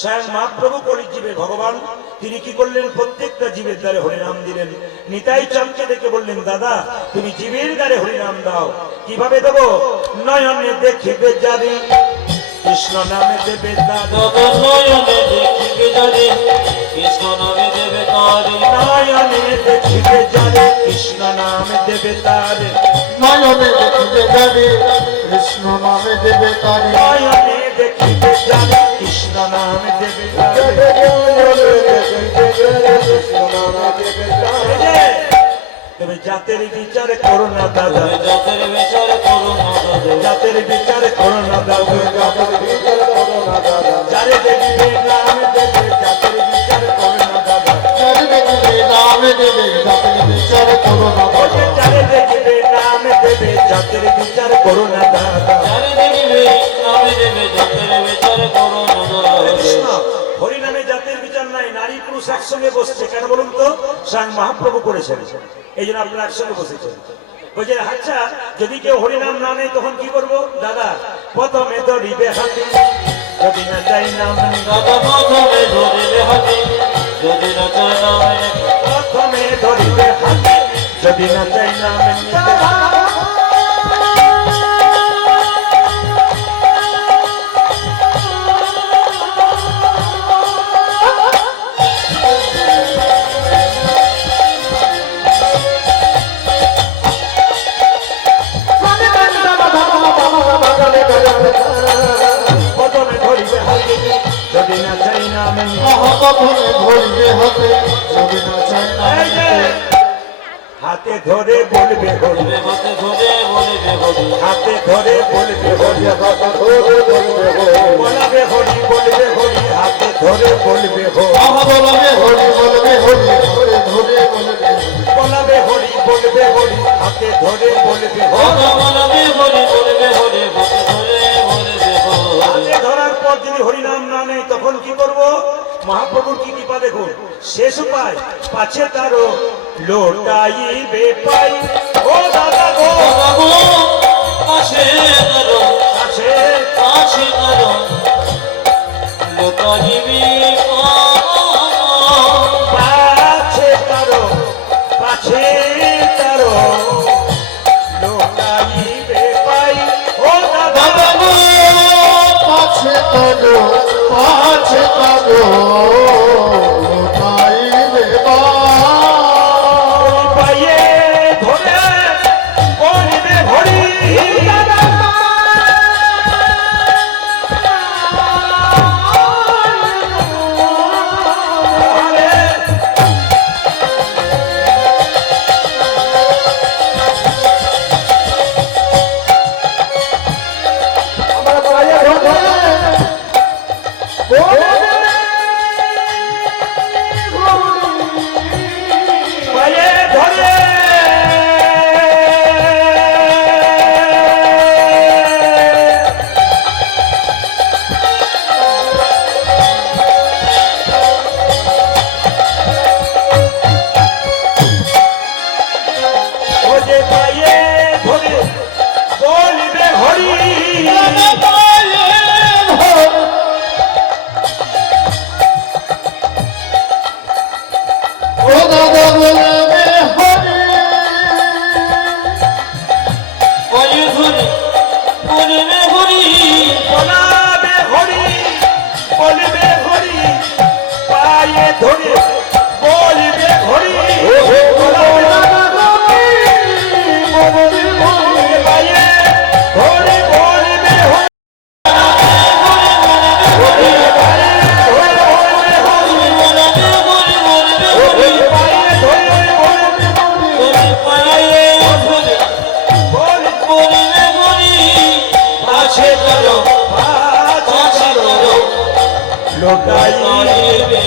স্বয়ং মহাপ্রভু কলিজীবে ভগবান তিনি কি করলেন, প্রত্যেকটা জীবের দ্বারে হরিনাম দিলেন। নিতাই চাঁদকে দেখে বললেন, দাদা তুমি জীবের দ্বারে হরিনাম দাও। কিভাবে দেব? নয়নে দেখিবে যারে কৃষ্ণ নামে দেবে তারে, নয়নে দেখিবে যারে কৃষ্ণ নামে দেবে তারে, নয়নে দেখিবে যারে কৃষ্ণ নামে দেবে তারে, নয়নে দেখিবে যারে কৃষ্ণ নামে দেবে তারে, নয়নে দেখিবে যারে কৃষ্ণ নামে দেবে তারে। তুমি জাতের বিচার করো না দাদা, জাতের বিচার করো না দাদা, জাতের বিচার করো না দাদা, যারে দেখিবে নামে দেবে জাতের বিচার করো না দাদা, যারে দেখিবে নামে দেবে জাতের বিচার করো না দাদা, যারে দেখিবে নামে দেবে জাতের বিচার করো না দাদা। যারে দেখিবে নামে দেবে জাতের বিচার করো না দাদা। কৃষ্ণ হরিনামে জাতের বিচার নাই, নারী পুরুষ একসঙ্গে বসছে। কেন বলুন তো? স্বয়ং মহাপ্রভু করেছেন, এই জন্য আপনারা একসঙ্গে বসেছেন। বলছে আচ্ছা যদি কেউ হরিনাম না নেয় তখন কি করবো? দাদা প্রথমে ধরিবে হাতে, যদি না চাই নাম, দাদা প্রথমে ধরিবে হাতে, যদি না চায় নামে, প্রথমে ধরিবে হাতে, যদি না চাই নাম নিতে। প্রথমে ধরিবে হাতে, যদি না চাই নাম নিতে। মহাপ্রভুরে ধরিবে হাতে যদি না চায় এই যে, নামে, হাতে ধরে বলবে হরি, হাতে ধরে বলিবে হরি, হাতে ধরে বলবে হরি, বলাবে হরি বলবে হরি, হাতে ধরে বলবে হরি, আহা বলবে হরি বলবে হরি ধরে ধরে বলবে হরি, বলাবে হরি বলবে হরি, হাতে ধরে বলবে হরি। কথা বলবে হরি বলবে হরি, হাতে ধরে বলবে হরি। হাতে ধরার পর যদি হরিনাম না নেই তখন কি করব? মহাপ্রভুর কি কৃপা দেখুন, শেষ উপায় পাছে তারও লোটাইবে পাই। ও দাদা গো, বাবু পাশে করো, আছে পাশে করো, লোকাইবি পাছে তারো, পাছে তারো লোটাইবে পাই। ও দাদা বাবু পাছে কালো পাছে কালো লোকাইবে পাইয়ে ধরে বলবে হরি, আমার পায়ে ধরে পাইয়ে ধরে ও যে পাইয়ে ধরে বলবে হরি, ও দাদা বলবে হরি পায়ে ধরে বলবে হরি, বলাবে হরি বলবে হরি, পায়ে ধরে বলবে হরি, বলাবে পায়ে ধরে বলবে হরি, পায়ে ধরে বলবে পায়ে ধরে বলবে হরি, পাশে করো, পাছে পাশে করো, লোকাই লোকাইবে